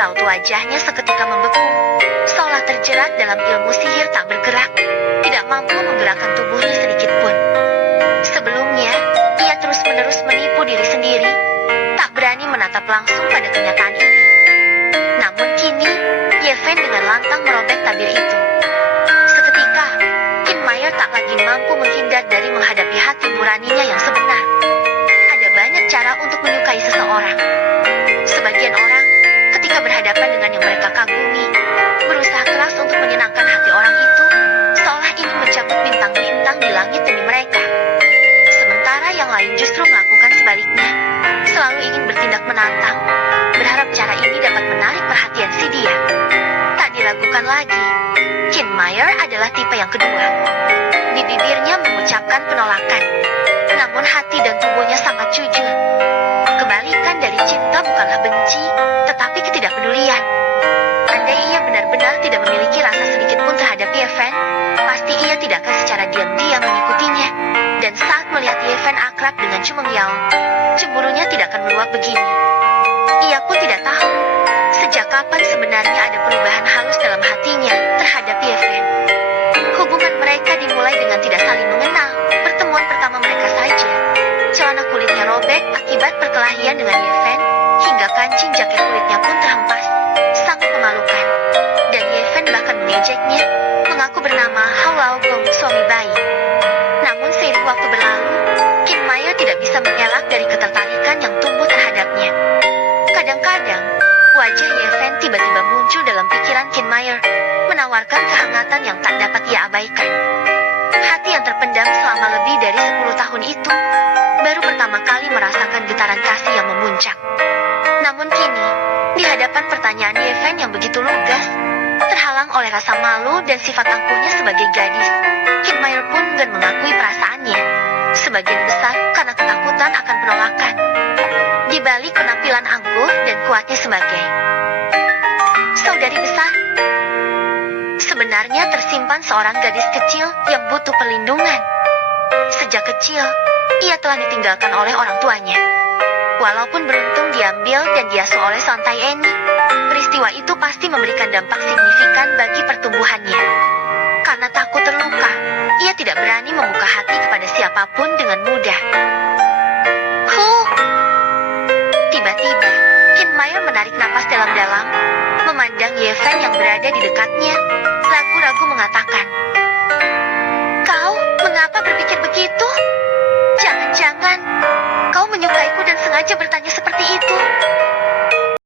raut wajahnya seketika membeku, seolah terjerat dalam ilmu sihir tak bergerak, tidak mampu menggerakkan tubuhnya sedikit pun. Sebelumnya, ia terus-menerus menipu diri sendiri, tak berani menatap langsung pada kenyataan ini. Namun kini, Yeven dengan lantang merobek tabir itu. Seketika, Kin Mayer tak lagi mampu menghindar dari menghadapi hati nuraninya yang sebenar. Ada banyak cara untuk menyukai seseorang. Sebagian orang, ketika berhadapan dengan yang mereka kagumi, berusaha keras untuk menyenangkan hati orang itu, seolah ingin mencabut bintang-bintang di langit demi mereka. Sementara yang lain justru melakukan sebaliknya, selalu ingin bertindak menantang, berharap cara ini dapat menarik perhatian si dia. Tak diragukan lagi, Kin Mayer adalah tipe yang kedua. Di bibirnya mengucapkan penolakan, namun hati dan tubuhnya sangat jujur. Kebalikan dari cinta bukanlah benci, tetapi ketidakpedulian. Andai ia benar-benar tidak memiliki rasa sedikit pun terhadap Yeven, pasti ia tidak akan secara diam-diam mengikutinya. Dan saat melihat Yeven akrab dengan Chu Mengyao, cemburunya tidak akan meluap begini. Ia pun tidak tahu, sejak kapan sebenarnya ada perubahan halus dalam hatinya terhadap Yeven. Hubungan mereka dimulai dengan tidak saling mengenal, pertemuan pertama mereka saja. Celana kulitnya robek akibat perkelahian dengan Yeven, hingga kancing jaket kulitnya pun terhempas, sangat memalukan. Dan Yeven bahkan mengejeknya, mengaku bernama Hao Lao Gong, suami bayi. Namun seiring waktu berlalu, Kin Mayer tidak bisa mengelak dari ketertarikan yang tumbuh terhadapnya. Kadang-kadang, wajah Yeven tiba-tiba muncul dalam pikiran Kin Mayer, menawarkan kehangatan yang tak dapat ia abaikan. Hati yang terpendam selama lebih dari 10 tahun itu, baru pertama kali merasakan getaran kasih yang memuncak. Namun kini, di hadapan pertanyaan Yeven yang begitu lugas, terhalang oleh rasa malu dan sifat angkuhnya sebagai gadis, Kin Mayer pun enggan mengakui perasaannya. Sebagian besar karena ketakutan akan penolakan. Di balik penampilan angkuh dan kuatnya sebagai saudari besar, sebenarnya tersimpan seorang gadis kecil yang butuh perlindungan. Sejak kecil, ia telah ditinggalkan oleh orang tuanya. Walaupun beruntung diambil dan diasuh oleh Sontai Eni, peristiwa itu pasti memberikan dampak signifikan bagi pertumbuhannya. Karena takut terluka, ia tidak berani membuka hati kepada siapapun dengan mudah. Tiba-tiba, Kin Mayer menarik napas dalam-dalam, memandang Yeven yang berada di dekatnya, ragu-ragu mengatakan, "Kau, mengapa berpikir begitu? Jangan-jangan, kau menyukaiku dan sengaja bertanya seperti itu?"